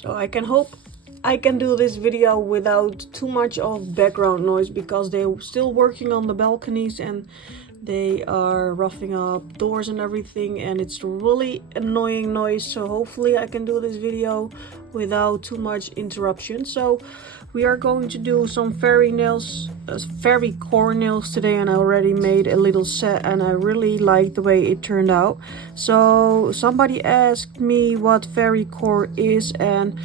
So I can hope I can do this video without too much of background noise, because they're still working on the balconies and they are roughing up doors and everything, and it's really annoying noise. So hopefully I can do this video without too much interruption. So we are going to do some Fairycore nails today, and I already made a little set and I really like the way it turned out. So somebody asked me what Fairycore is, and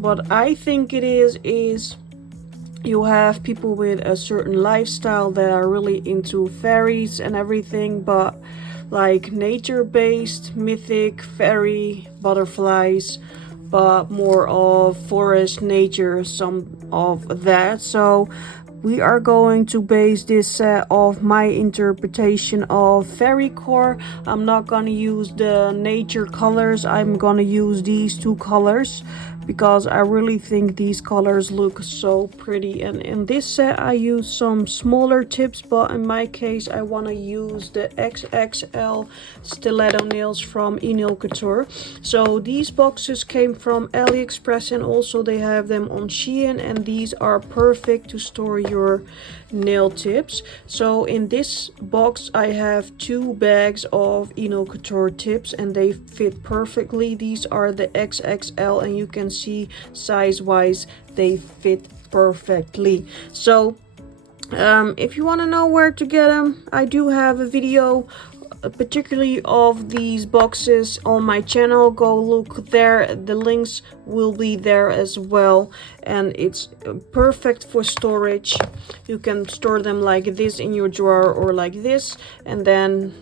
what I think it is you have people with a certain lifestyle that are really into fairies and everything, but like nature-based, mythic, fairy, butterflies, but more of forest, nature, some of that. So we are going to base this set off my interpretation of Fairycore. I'm not gonna use the nature colors, I'm gonna use these two colors because I really think these colors look so pretty. And in this set I use some smaller tips, but in my case I want to use the XXL stiletto nails from Nail Couture. So these boxes came from AliExpress, and also they have them on Shein, and these are perfect to store your nail tips. So in this box I have 2 bags of Nail Couture tips, and they fit perfectly. These are the XXL, and you can see size wise they fit perfectly. So if you want to know where to get them, I do have a video particularly of these boxes on my channel. Go look there, the links will be there as well, and it's perfect for storage. You can store them like this in your drawer or like this. And then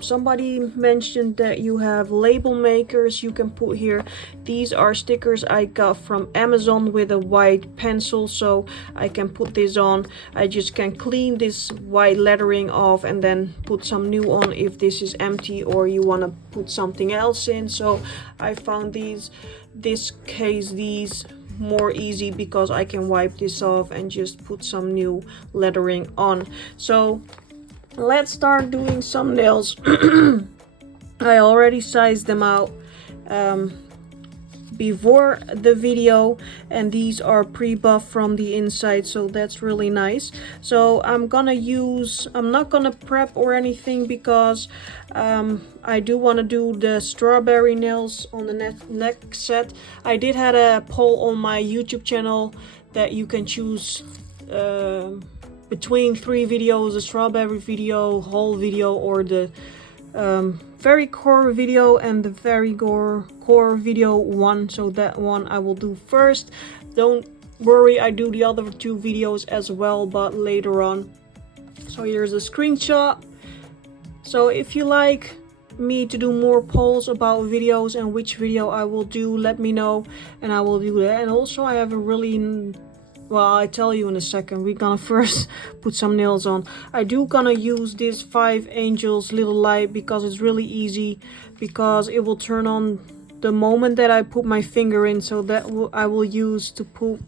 somebody mentioned that you have label makers you can put here. These are stickers I got from Amazon with a white pencil, so I can put this on. I just can clean this white lettering off and then put some new on if this is empty or you want to put something else in. So I found these more easy because I can wipe this off and just put some new lettering on. So let's start doing some nails. I already sized them out before the video, and these are pre-buffed from the inside, so that's really nice. So I'm not gonna prep or anything because I do want to do the strawberry nails on the next set. I did have a poll on my YouTube channel that you can choose between 3 videos: the strawberry video, whole video, or the Fairycore video and the Fairycore video 1. So that one I will do first. Don't worry, I do the other 2 videos as well, but later on. So here's a screenshot. So if you like me to do more polls about videos and which video I will do, let me know and I will do that. And also I have a really, well, I tell you in a second. We're gonna first put some nails on. I do gonna use this 5 Angels little light because it's really easy, because it will turn on the moment that I put my finger in. So that I will use to put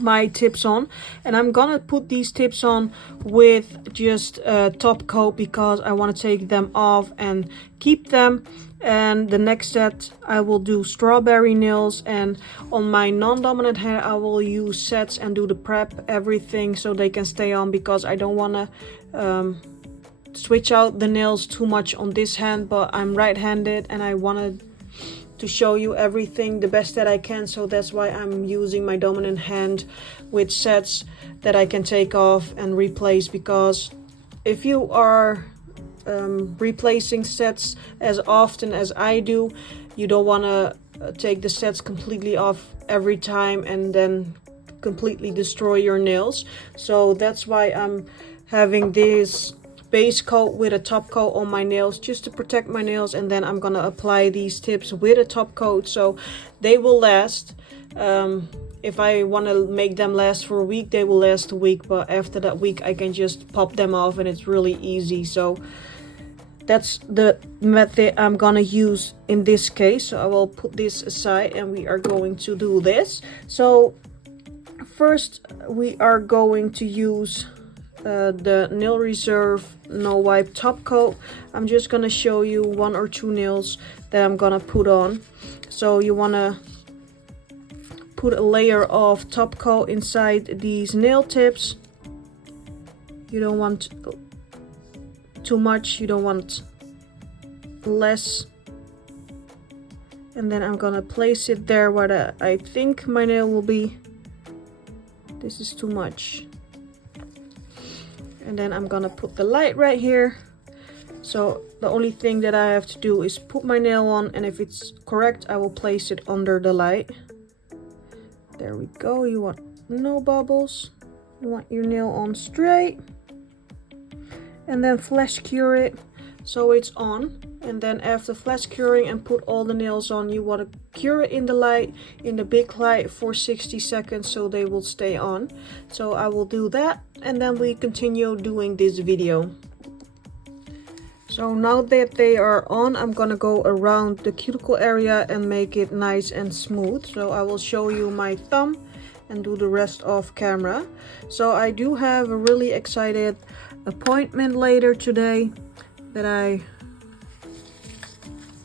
my tips on. And I'm gonna put these tips on with just a top coat because I want to take them off and keep them. And the next set I will do strawberry nails, and on my non-dominant hair I will use sets and do the prep everything so they can stay on, because I don't want to switch out the nails too much on this hand, but I'm right-handed and I wanted to show you everything the best that I can. So that's why I'm using my dominant hand with sets that I can take off and replace, because if you are replacing sets as often as I do, you don't want to take the sets completely off every time and then completely destroy your nails. So that's why I'm having this base coat with a top coat on my nails, just to protect my nails. And then I'm gonna apply these tips with a top coat so they will last. If I want to make them last for a week, they will last a week, but after that week I can just pop them off and it's really easy. So that's the method I'm gonna use in this case. So I will put this aside and we are going to do this. So first we are going to use the Nail Reserve No Wipe top coat. I'm just gonna show you 1 or 2 nails that I'm gonna put on. So you want to put a layer of top coat inside these nail tips. You don't want too much, you don't want less. And then I'm gonna place it there where I think my nail will be. This is too much. And then I'm gonna put the light right here. So the only thing that I have to do is put my nail on, and if it's correct, I will place it under the light. There we go. You want no bubbles. You want your nail on straight. And then flash cure it so it's on. And then after flash curing and put all the nails on, you want to cure it in the light, in the big light, for 60 seconds so they will stay on. So I will do that, and then we continue doing this video. So now that they are on, I'm gonna go around the cuticle area and make it nice and smooth. So I will show you my thumb and do the rest off camera. So I do have a really excited appointment later today that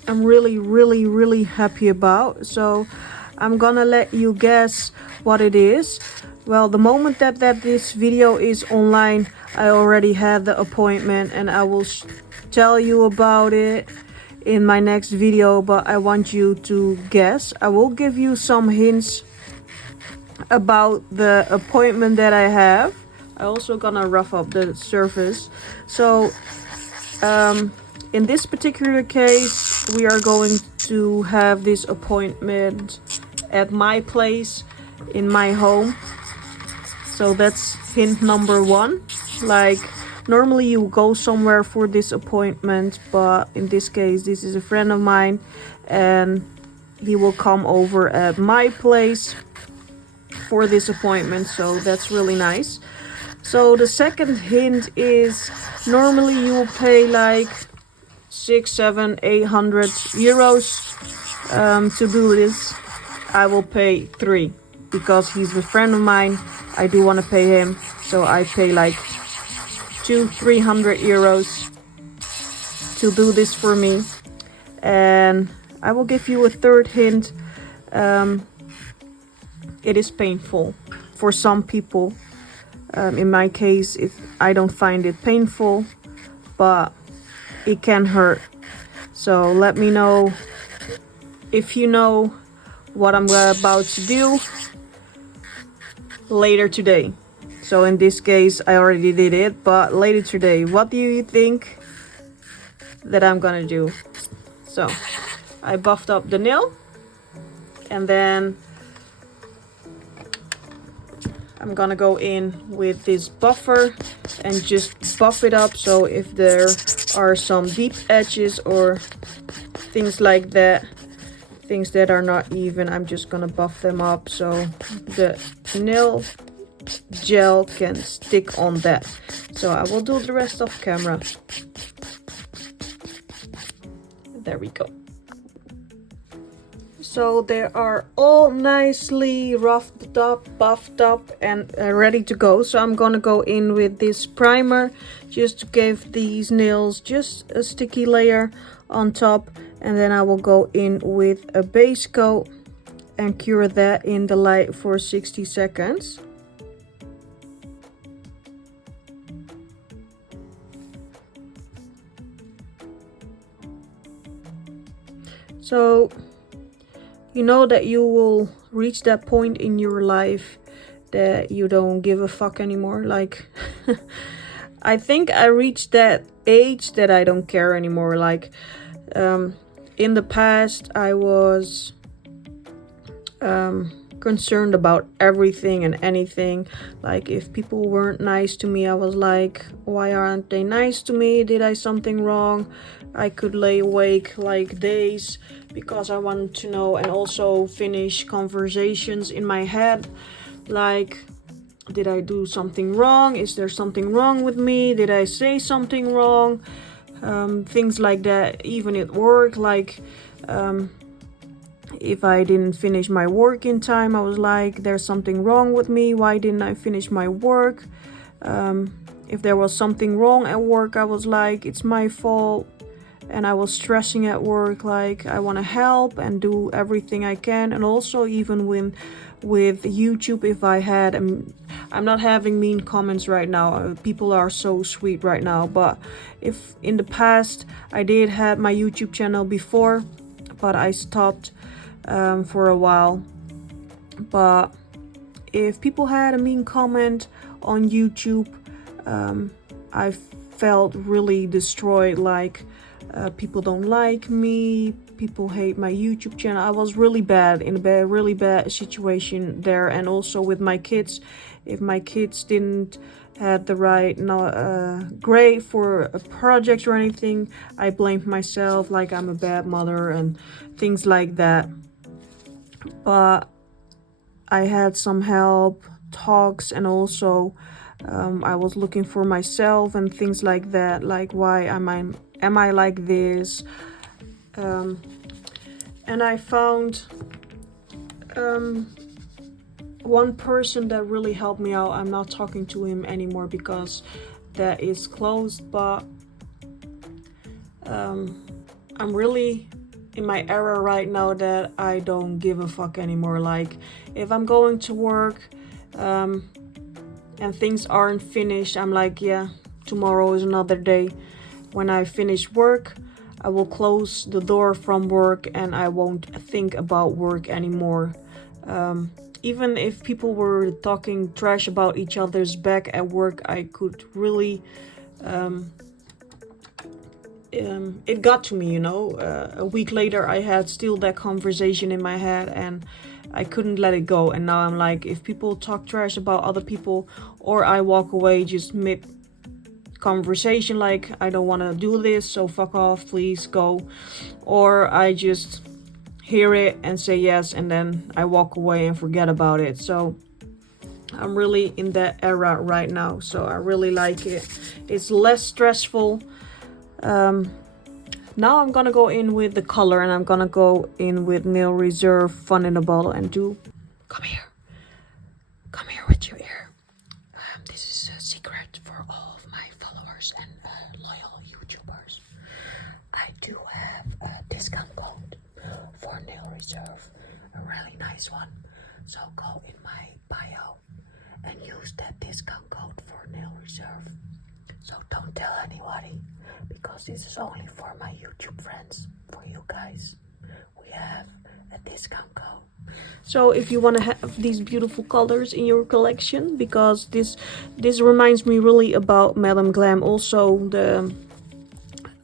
I'm really happy about. So I'm gonna let you guess what it is. Well, the moment that this video is online, I already had the appointment, and I will tell you about it in my next video, but I want you to guess. I will give you some hints about the appointment that I have. I also gonna rough up the surface. So in this particular case, we are going to have this appointment at my place in my home. So that's hint number one. Like, normally you go somewhere for this appointment, but in this case, this is a friend of mine, and he will come over at my place for this appointment. So that's really nice. So the second hint is, normally you will pay like 600, 700, 800 euros to do this. I will pay 3 because he's a friend of mine. I do want to pay him, so I pay like 200-300 euros to do this for me. And I will give you a third hint. It is painful for some people. In my case, I don't find it painful, but it can hurt. So let me know if you know what I'm about to do later today. So in this case, I already did it, but later today, what do you think that I'm gonna do? So I buffed up the nail, and then I'm gonna go in with this buffer and just buff it up. So if there are some deep edges or things like that, things that are not even, I'm just gonna buff them up so the nail gel can stick on that. So I will do the rest off camera. There we go. So they are all nicely roughed up, buffed up, and ready to go. So I'm gonna go in with this primer just to give these nails just a sticky layer on top, and then I will go in with a base coat and cure that in the light for 60 seconds. So you know that you will reach that point in your life that you don't give a fuck anymore. Like, I think I reached that age that I don't care anymore. Like, in the past, I was concerned about everything and anything. Like, if people weren't nice to me, I was like, why aren't they nice to me? Did I something wrong? I could lay awake like days because I wanted to know, and also finish conversations in my head. Like, did I do something wrong? Is there something wrong with me? Did I say something wrong? Things like that. Even at work, like, if I didn't finish my work in time, I was like, there's something wrong with me. Why didn't I finish my work? If there was something wrong at work, I was like, it's my fault. and I was stressing at work, like I want to help and do everything I can. And also even with YouTube, if I had, I'm not having mean comments right now, people are so sweet right now, but if in the past I did have my YouTube channel before, but I stopped for a while. But if people had a mean comment on YouTube, I felt really destroyed, like people don't like me, people hate my YouTube channel. I was really bad, in a really bad situation there. And also with my kids, if my kids didn't had the right grade for a project or anything, I blamed myself, like I'm a bad mother and things like that. But I had some help, talks, and also I was looking for myself and things like that, like why am I like this, and I found one person that really helped me out. I'm not talking to him anymore because that is closed, but I'm really in my era right now that I don't give a fuck anymore. Like if I'm going to work and things aren't finished, I'm like, yeah, tomorrow is another day. When I finish work, I will close the door from work and I won't think about work anymore. Even if people were talking trash about each other's back at work, I could really it got to me, you know. A week later I had still that conversation in my head and I couldn't let it go. And now I'm like, if people talk trash about other people, or I walk away just mid conversation, like I don't want to do this, so fuck off, please go, or I just hear it and say yes and then I walk away and forget about it. So I'm really in that era right now, so I really like it. It's less stressful. Now I'm gonna go in with the color, and I'm gonna go in with Nail Reserve Fun in a Bottle and do, come here with your ear. This is a secret for all of my followers and loyal YouTubers. I do have a discount code for Nail Reserve, a really nice one. So go in my bio and use that discount code for Nail Reserve. So don't tell anybody, because this is only for my YouTube friends. For you guys, we have a discount code. So if you want to have these beautiful colors in your collection, because this reminds me really about Madame Glam. Also the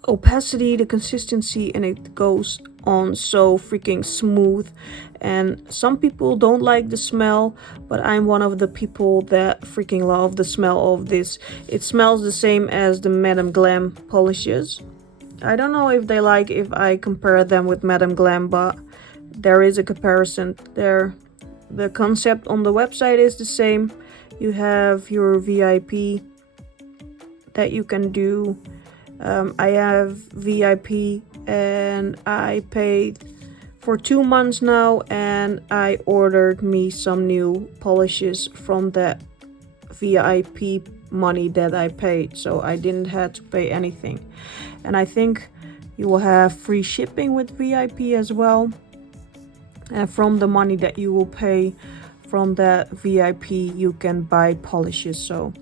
opacity, the consistency, and it goes on so freaking smooth. And some people don't like the smell, but I'm one of the people that freaking love the smell of this. It smells the same as the Madame Glam polishes. I don't know if they like if I compare them with Madame Glam, but there is a comparison there. The concept on the website is the same. You have your VIP that you can do. I have VIP and I paid for 2 months now, and I ordered me some new polishes from that VIP money that I paid, so I didn't have to pay anything. And I think you will have free shipping with VIP as well, and from the money that you will pay from that VIP you can buy polishes. So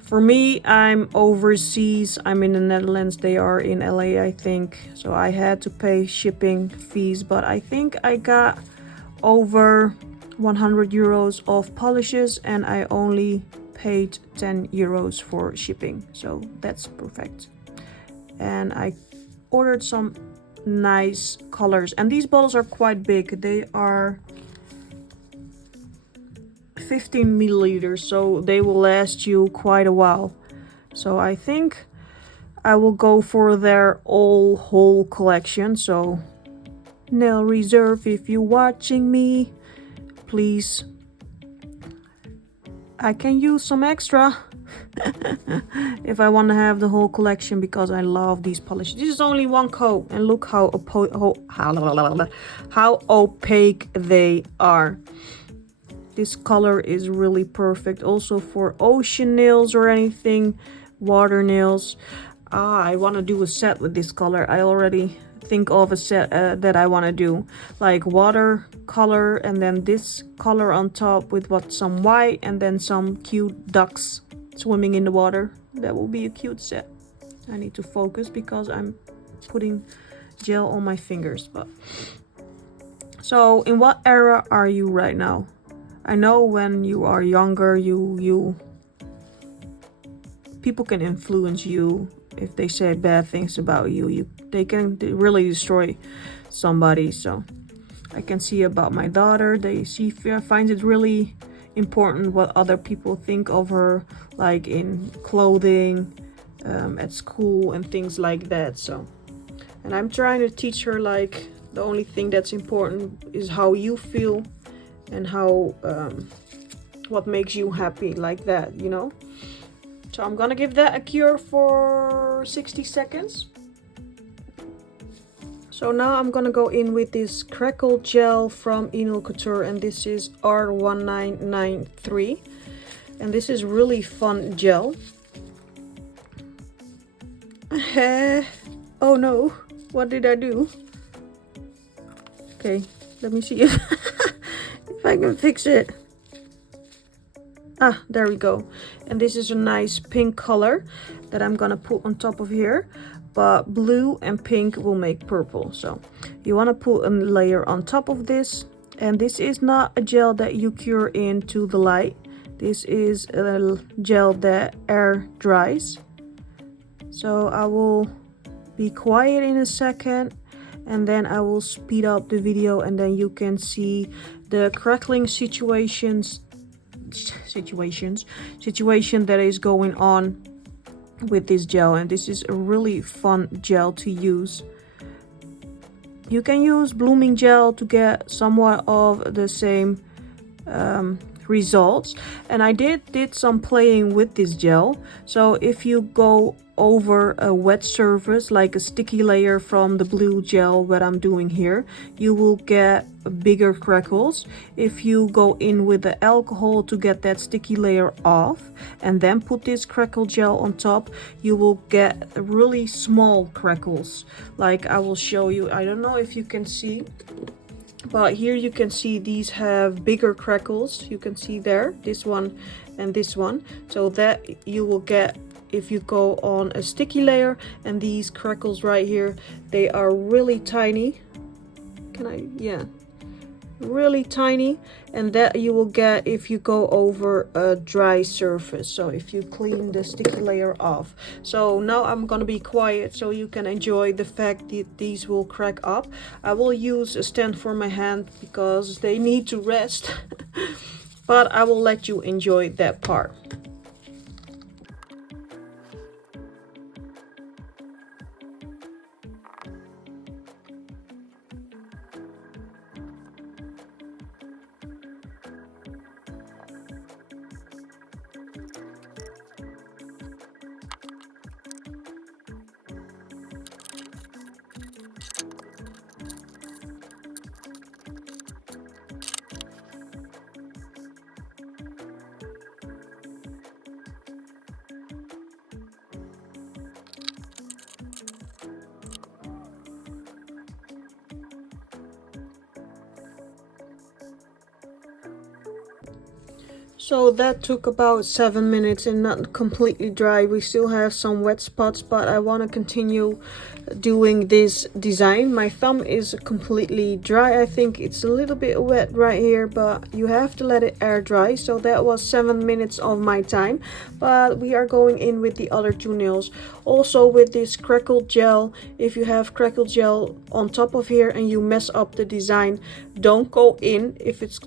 for me, I'm overseas. I'm in the Netherlands. They are in LA, I think. So I had to pay shipping fees, but I think I got over 100 euros of polishes and I only paid 10 euros for shipping. So that's perfect. And I ordered some nice colors. And these bottles are quite big. They are 15 milliliters, so they will last you quite a while. So I think I will go for their whole collection. So Nail Reserve, if you're watching me, please, I can use some extra if I want to have the whole collection, because I love these polishes. This is only one coat, and look how opaque they are. This color is really perfect also for ocean nails or anything, water nails. I want to do a set with this color. I already think of a set that I want to do, like watercolor and then this color on top with some white and then some cute ducks swimming in the water. That will be a cute set. I need to focus because I'm putting gel on my fingers. But so in what era are you right now? I know when you are younger, you people can influence you. If they say bad things about you, they can really destroy somebody. So I can see about my daughter, she finds it really important what other people think of her, like in clothing, at school and things like that. So, and I'm trying to teach her, like, the only thing that's important is how you feel and how what makes you happy, like that, you know. So I'm gonna give that a cure for 60 seconds. So now I'm gonna go in with this crackle gel from Enel Couture, and this is R1993, and this is really fun gel. Oh no, what did I do? Okay, let me see if, if I can fix it. Ah, there we go. And this is a nice pink color that I'm gonna put on top of here, but blue and pink will make purple. So you want to put a layer on top of this, and this is not a gel that you cure into the light. This is a gel that air dries. So I will be quiet in a second, and then I will speed up the video, and then you can see the crackling situation that is going on with this gel. And this is a really fun gel to use. You can use blooming gel to get somewhat of the same results, and I did some playing with this gel. So if you go over a wet surface, like a sticky layer from the blue gel that I'm doing here, you will get bigger crackles. If you go in with the alcohol to get that sticky layer off and then put this crackle gel on top, you will get really small crackles. Like I will show you, I don't know if you can see, but here you can see these have bigger crackles. You can see there, this one and this one. So that you will get if you go on a sticky layer, and these crackles right here, they are really tiny. Really tiny, and that you will get if you go over a dry surface. So if you clean the sticky layer off. So now I'm gonna be quiet so you can enjoy the fact that these will crack up. I will use a stand for my hand because they need to rest. But I will let you enjoy that part. So that took about 7 minutes and not completely dry. We still have some wet spots, but I want to continue doing this design. My thumb is completely dry. I think it's a little bit wet right here, but you have to let it air dry. So that was 7 minutes of my time, but we are going in with the other two nails. Also with this crackle gel, if you have crackle gel on top of here and you mess up the design, don't go in if it's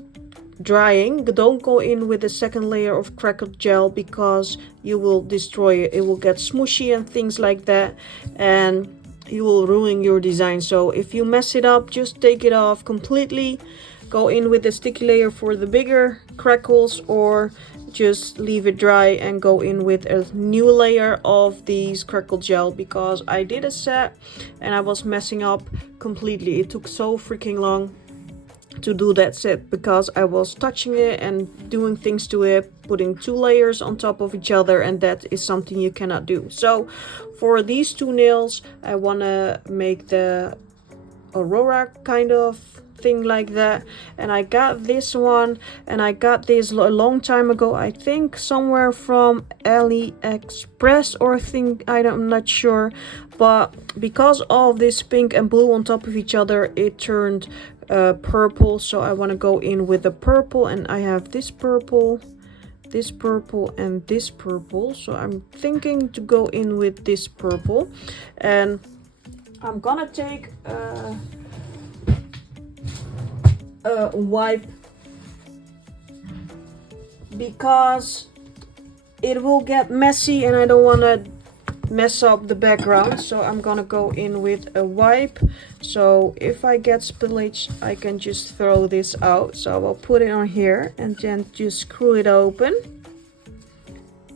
drying. Don't go in with a second layer of crackled gel because you will destroy it. It will get smushy and things like that, and you will ruin your design. So if you mess it up, just take it off completely, go in with a sticky layer for the bigger crackles, or just leave it dry and go in with a new layer of these crackle gel, because I did a set and I was messing up completely. It took so freaking long to do that set because I was touching it and doing things to it, putting two layers on top of each other, and that is something you cannot do. So For these two nails, I want to make the aurora kind of thing like that, and I got this one, and I got this a long time ago, I think somewhere from AliExpress, or I'm not sure, but because of this pink and blue on top of each other, it turned purple. So I want to go in with the purple, and I have this purple, and this purple, so I'm thinking to go in with this purple. And I'm gonna take a wipe, because it will get messy and I don't want to mess up the background. So I'm gonna go in with a wipe, so if I get spillage I can just throw this out. So I will put it on here and then just screw it open,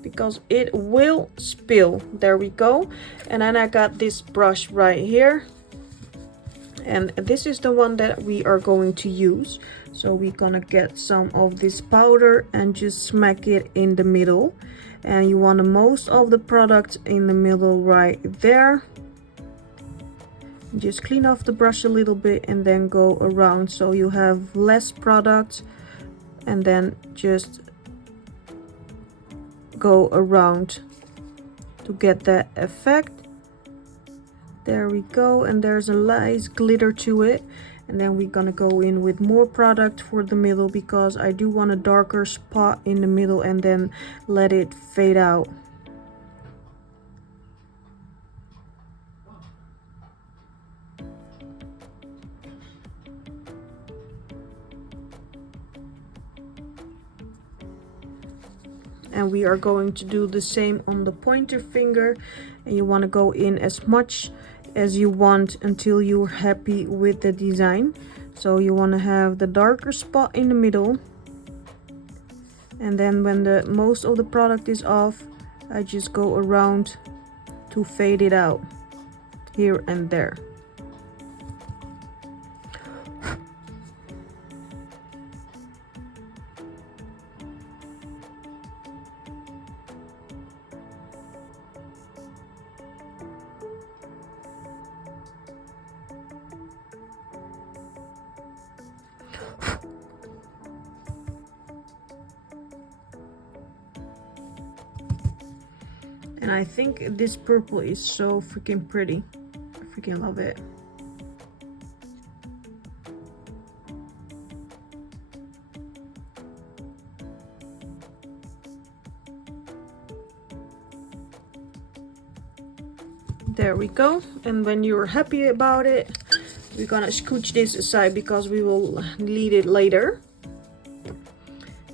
because it will spill. There we go. And then I got this brush right here, and this is the one that we are going to use. So we're gonna get some of this powder and just smack it in the middle, and you want most of the product in the middle right there. Just clean off the brush a little bit and then go around so you have less product, and then just go around to get that effect. There we go, and there's a nice glitter to it. And then we're gonna go in with more product for the middle, because I do want a darker spot in the middle, and then let it fade out. And we are going to do the same on the pointer finger, and you want to go in as much as you want until you're happy with the design. So you want to have the darker spot in the middle, and then when the most of the product is off, I just go around to fade it out here and there. And I think this purple is so freaking pretty. I freaking love it. There we go. And when you're happy about it, we're gonna scooch this aside because we will need it later.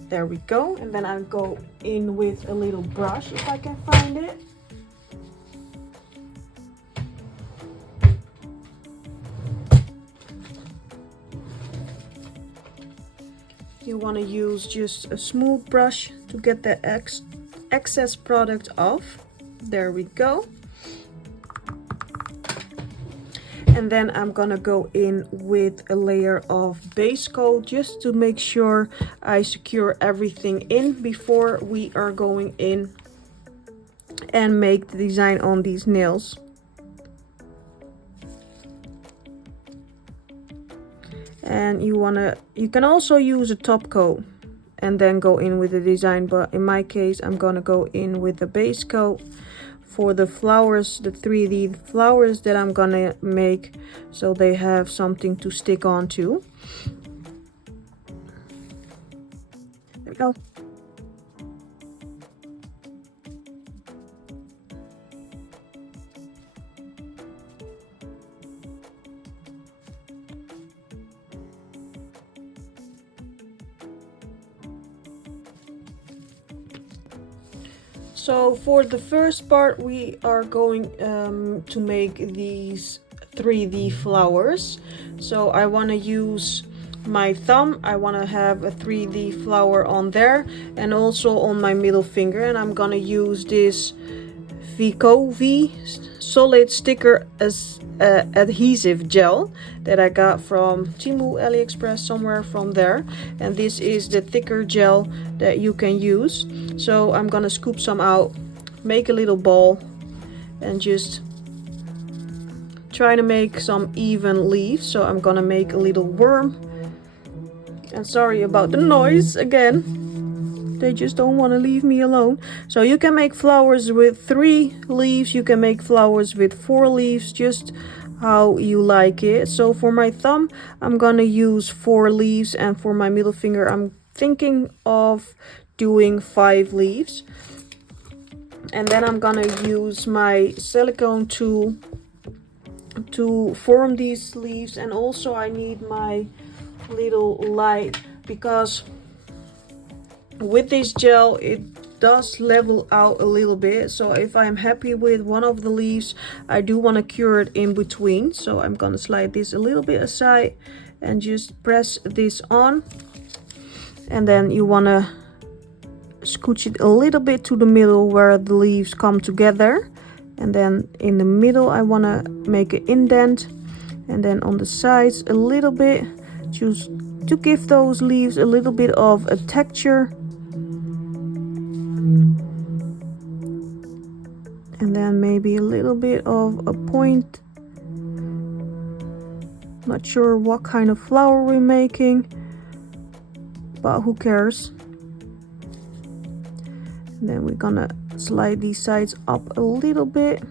There we go. And then I'll go in with a little brush if I can find it. You want to use just a smooth brush to get the excess product off. There we go. And then I'm gonna go in with a layer of base coat just to make sure I secure everything in before we are going in and make the design on these nails. And you can also use a top coat and then go in with the design, but in my case I'm gonna go in with the base coat for the flowers, the 3D flowers that I'm gonna make, so they have something to stick on to. There we go. So for the first part, we are going to make these 3D flowers. So I want to use my thumb. I want to have a 3D flower on there and also on my middle finger. And I'm going to use this Vicovi solid sticker as adhesive gel that I got from Temu, AliExpress, somewhere from there. And this is the thicker gel that you can use. So I'm gonna scoop some out, make a little ball, and just try to make some even leaves. So I'm gonna make a little worm. And sorry about the noise again. They just don't want to leave me alone. So you can make flowers with 3 leaves. You can make flowers with 4 leaves, just how you like it. So for my thumb, I'm gonna use 4 leaves, and for my middle finger, I'm thinking of doing 5 leaves. And then I'm gonna use my silicone tool to form these leaves. And also I need my little light, because with this gel it does level out a little bit. So if I'm happy with one of the leaves, I do want to cure it in between. So I'm gonna slide this a little bit aside and just press this on, and then you want to scooch it a little bit to the middle where the leaves come together. And then in the middle I want to make an indent, and then on the sides a little bit, just to give those leaves a little bit of a texture. And then maybe a little bit of a point. Not sure what kind of flower we're making, but who cares. And then we're gonna slide these sides up a little bit.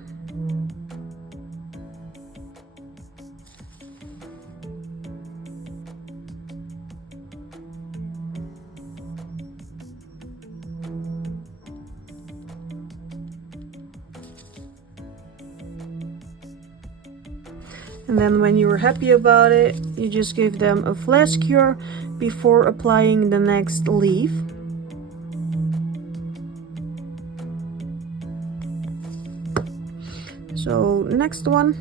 And then when you're happy about it, you just give them a flash cure before applying the next leaf. So next one.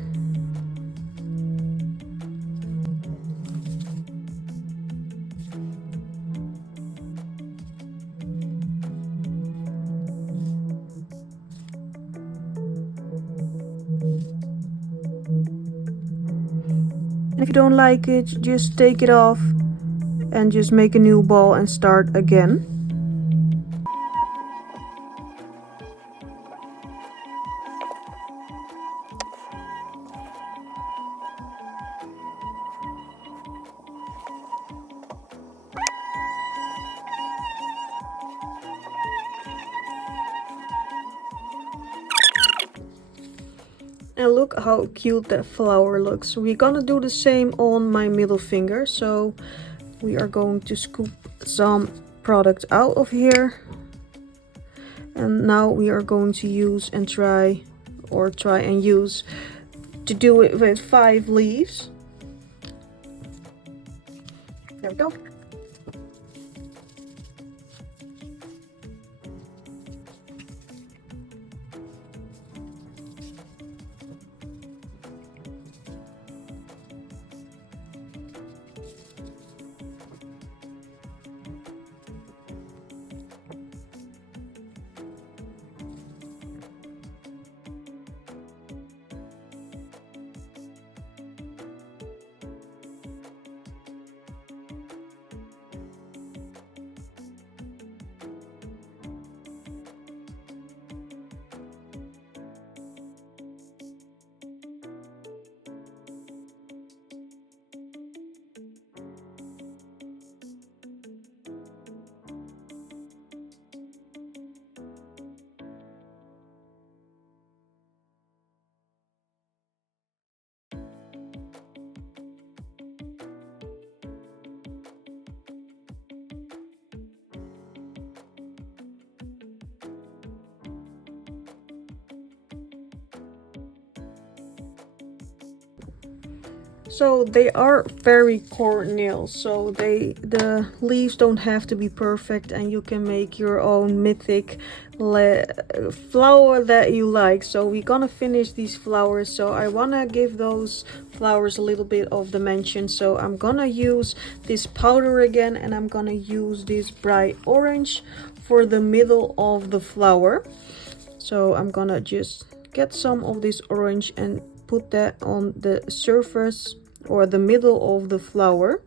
And if you don't like it, just take it off and just make a new ball and start again. And look how cute that flower looks. We're gonna do the same on my middle finger. So we are going to scoop some product out of here. And now we are going to use and try and use to do it with 5 leaves. There we go. So they are Fairycore nails, so the leaves don't have to be perfect, and you can make your own mythic flower that you like. So we're gonna finish these flowers. So I wanna give those flowers a little bit of dimension. So I'm gonna use this powder again, and I'm gonna use this bright orange for the middle of the flower. So I'm gonna just get some of this orange and put that on the surface or the middle of the flower,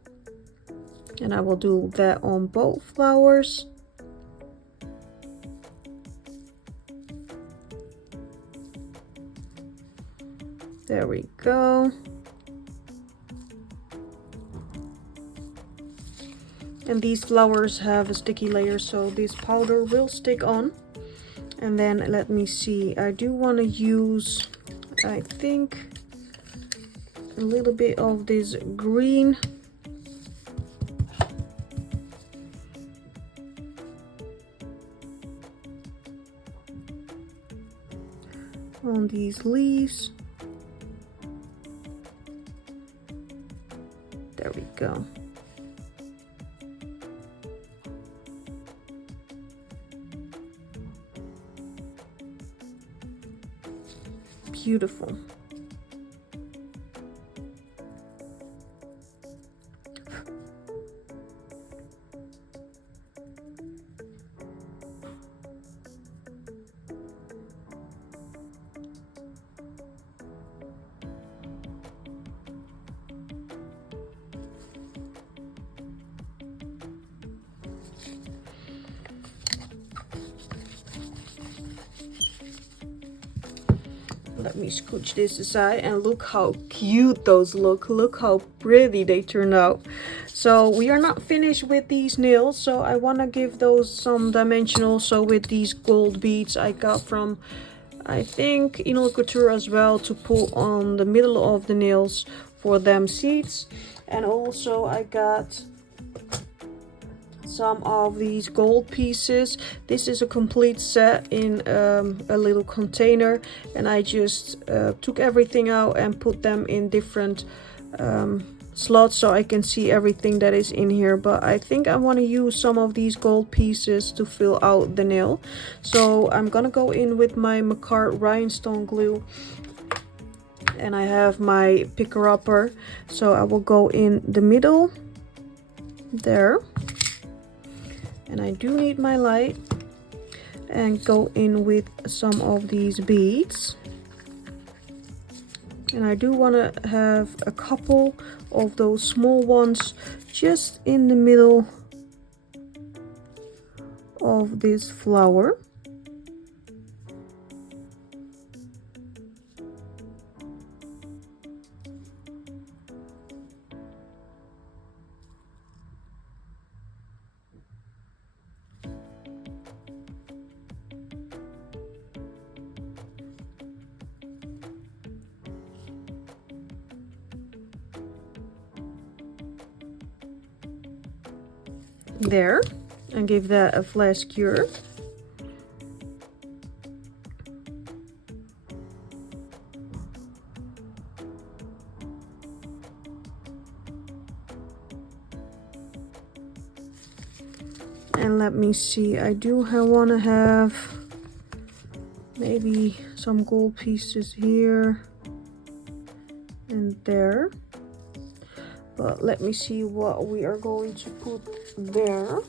and I will do that on both flowers. There we go. And these flowers have a sticky layer, so this powder will stick on. And then let me see, I do want to use, I think, a little bit of this green. On these leaves. There we go. Beautiful. Let me scooch this aside, and look how cute those look. Look how pretty they turned out. So we are not finished with these nails, so I want to give those some dimensional. So with these gold beads I got from, I think, Couture as well, to put on the middle of the nails for them seeds. And also I got some of these gold pieces. This is a complete set in a little container, and I just took everything out and put them in different slots so I can see everything that is in here. But I think I want to use some of these gold pieces to fill out the nail, so I'm gonna go in with my Macart rhinestone glue, and I have my picker upper, so I will go in the middle there. And I do need my light, and go in with some of these beads. And I do want to have a couple of those small ones just in the middle of this flower. There, and give that a flash cure. And let me see, I do want to have maybe some gold pieces here and there. But let me see what we are going to put there.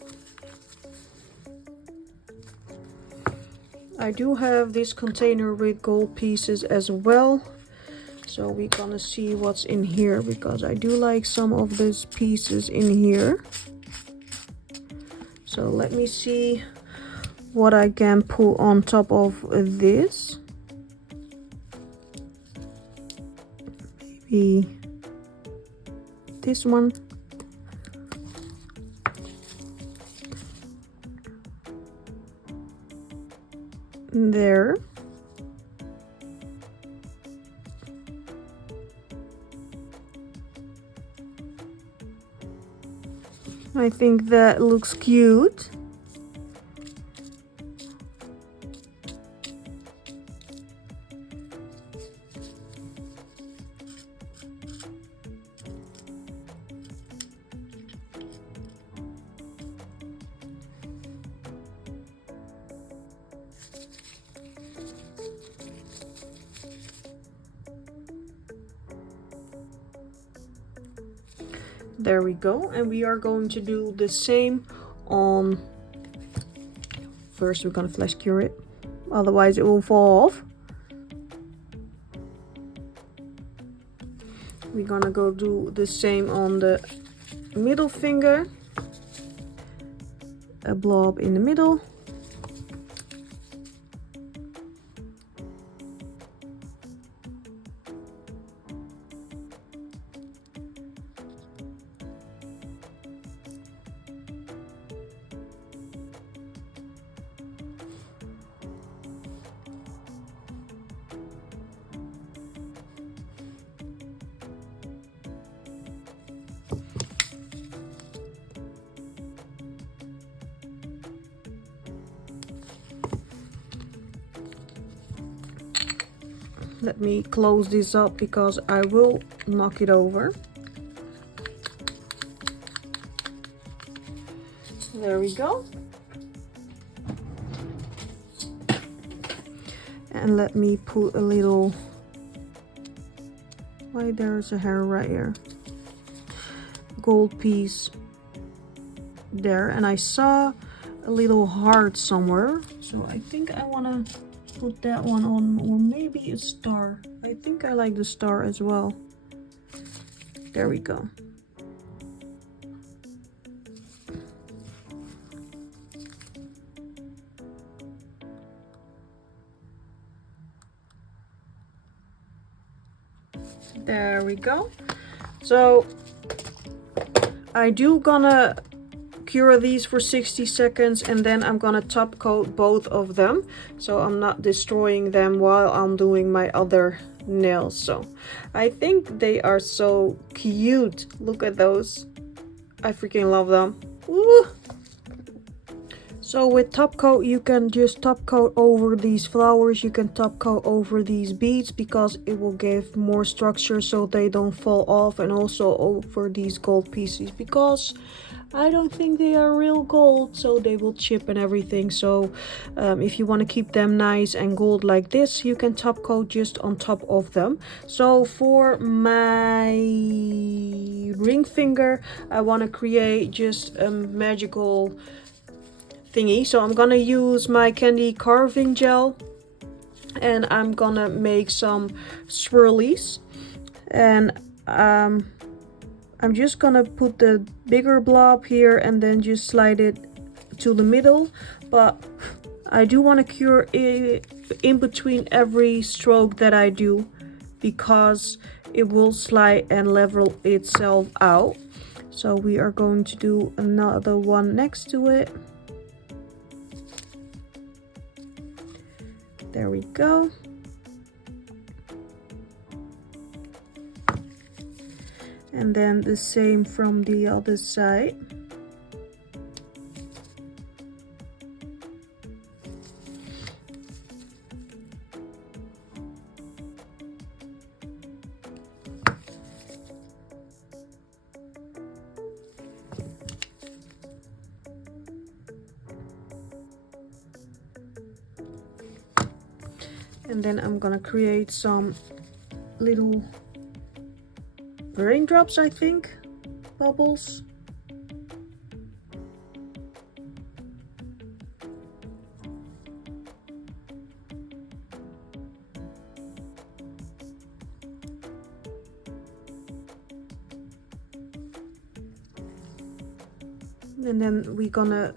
I do have this container with gold pieces as well, so we're gonna see what's in here, because I do like some of these pieces in here. So let me see what I can put on top of this. Maybe this one. There. I think that looks cute. There we go, and we are going to do the same on, first we're gonna flash cure it, otherwise it will fall off. We're gonna go do the same on the middle finger, a blob in the middle. Let me close this up because I will knock it over. There we go. And let me put a little, why there's a hair right here, gold piece there. And I saw a little heart somewhere, so I think I want to put that one on, or maybe a star. I think I like the star as well. There we go. There we go. So I do gonna cure these for 60 seconds and then I'm gonna top coat both of them, so I'm not destroying them while I'm doing my other nails. So I think they are so cute. Look at those. I freaking love them. Woo! So with top coat, you can just top coat over these flowers, you can top coat over these beads because it will give more structure so they don't fall off, and also over these gold pieces because I don't think they are real gold, so they will chip and everything. So if you want to keep them nice and gold like this, you can top coat just on top of them. So for my ring finger, I want to create just a magical thingy. So I'm gonna use my candy carving gel and I'm gonna make some swirlies, and I'm just gonna put the bigger blob here and then just slide it to the middle, but I do want to cure it in between every stroke that I do because it will slide and level itself out. So we are going to do another one next to it. There we go. And then the same from the other side. And then I'm gonna create some little raindrops, I think, bubbles. And then we're gonna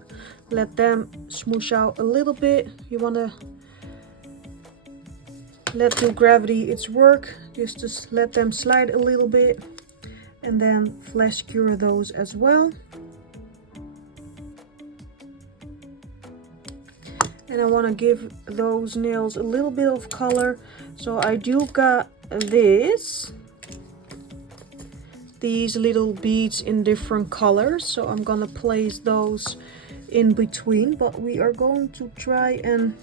let them smoosh out a little bit. You wanna let the gravity its work, just to let them slide a little bit, and then flash cure those as well. And I want to give those nails a little bit of color, so I do got these little beads in different colors, so I'm gonna place those in between, but we are going to try and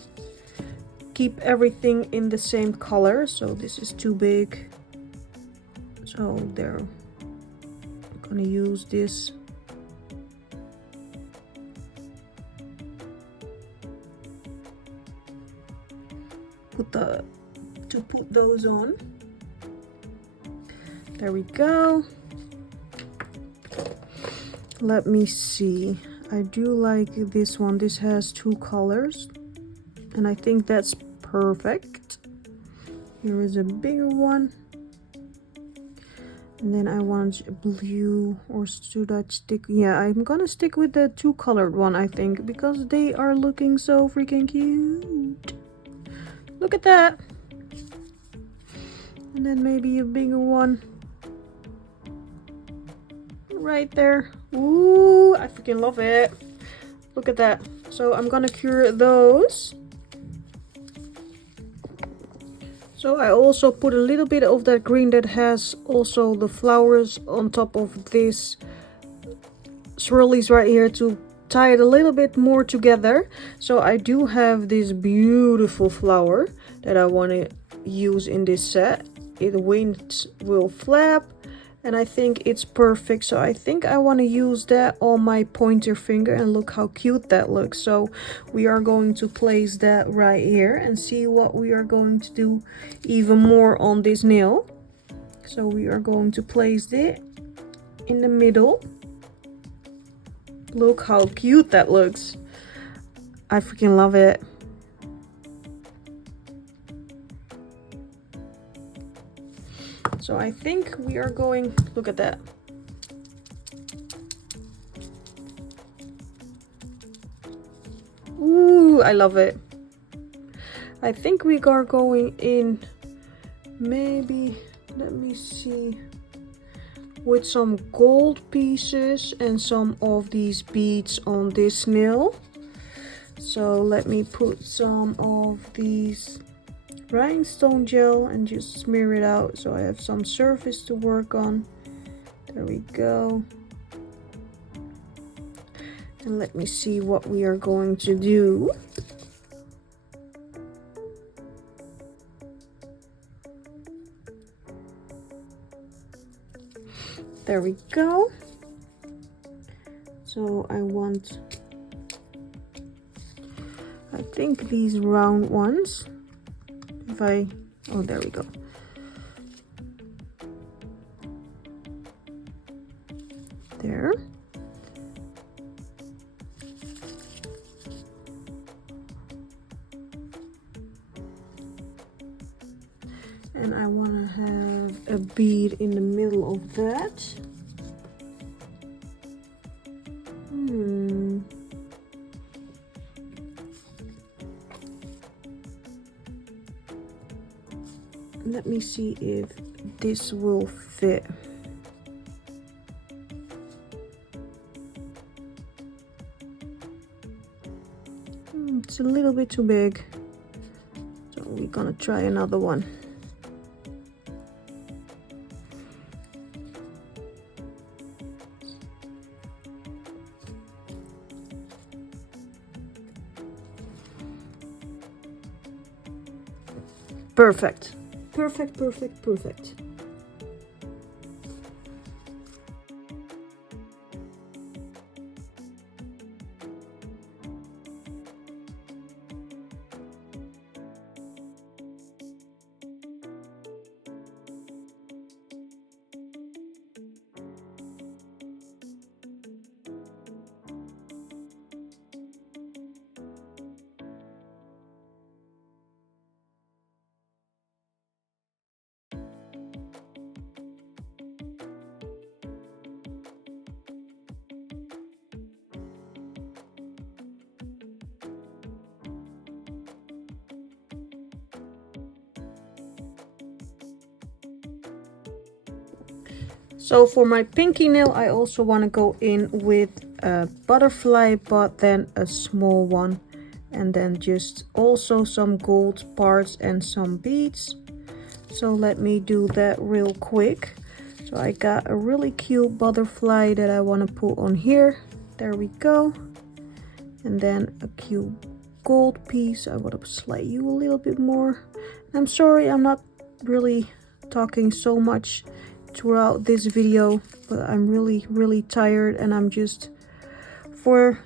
keep everything in the same color. So this is too big, so there, I'm gonna use this. To put those on. There we go. Let me see, I do like this one. This has two colors and I think that's perfect. Here is a bigger one, and then I want a blue, or should I stick? Yeah, I'm gonna stick with the two colored one, I think, because they are looking so freaking cute. Look at that. And then maybe a bigger one right there. Ooh, I freaking love it. Look at that. So I'm gonna cure those. So I also put a little bit of that green that has also the flowers on top of this swirlies right here to tie it a little bit more together. So I do have this beautiful flower that I want to use in this set. The wings will flap, and I think it's perfect. So I think I want to use that on my pointer finger, and look how cute that looks. So we are going to place that right here and see what we are going to do even more on this nail. So we are going to place it in the middle. Look how cute that looks. I freaking love it. So I think we are going, look at that. Ooh, I love it. I think we are going in, maybe, let me see, with some gold pieces and some of these beads on this nail. So let me put some of these rhinestone gel and just smear it out so I have some surface to work on. There we go. And let me see what we are going to do. There we go. So I think these round ones, oh, there we go. There. And I want to have a bead in the middle of that. Let me see if this will fit. It's a little bit too big, so we're gonna try another one. Perfect. Perfect, perfect, perfect. So for my pinky nail, I also want to go in with a butterfly, but then a small one. And then just also some gold parts and some beads. So let me do that real quick. So I got a really cute butterfly that I want to put on here. There we go. And then a cute gold piece. I want to slide you a little bit more. I'm sorry, I'm not really talking so much throughout this video, but I'm really tired, and I'm just, for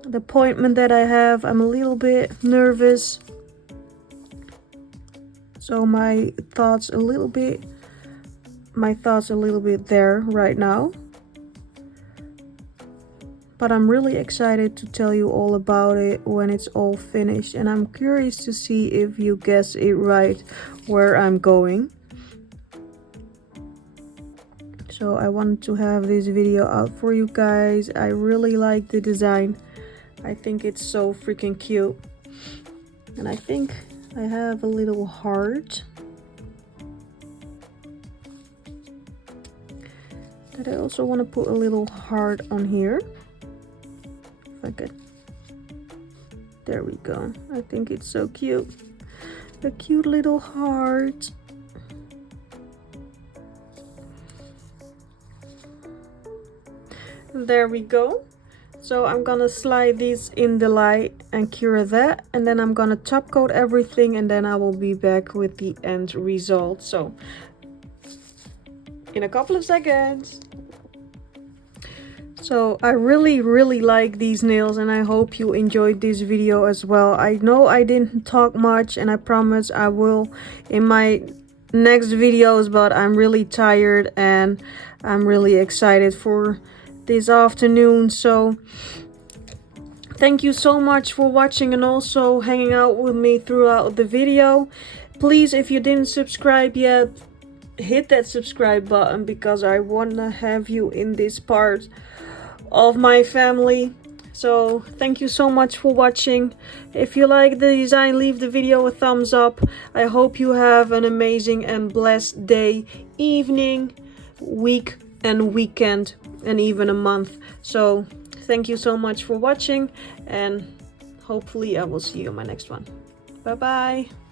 the appointment that I have, I'm a little bit nervous, so my thoughts a little bit there right now, but I'm really excited to tell you all about it when it's all finished, and I'm curious to see if you guess it right where I'm going. So I wanted to have this video out for you guys. I really like the design. I think it's so freaking cute. And I think I have a little heart that I also want to put a little heart on here. If I could. There we go. I think it's so cute. A cute little heart. There we go. So I'm gonna slide these in the light and cure that, and then I'm gonna top coat everything, and then I will be back with the end result. So in a couple of seconds. So I really like these nails, and I hope you enjoyed this video as well. I know I didn't talk much, and I promise I will in my next videos, but I'm really tired and I'm really excited for this afternoon. So thank you so much for watching and also hanging out with me throughout the video. Please, if you didn't subscribe yet, hit that subscribe button, because I want to have you in this part of my family. So thank you so much for watching. If you like the design, leave the video a thumbs up. I hope you have an amazing and blessed day, evening, week and weekend, and even a month. So thank you so much for watching, and hopefully I will see you in my next one. Bye bye.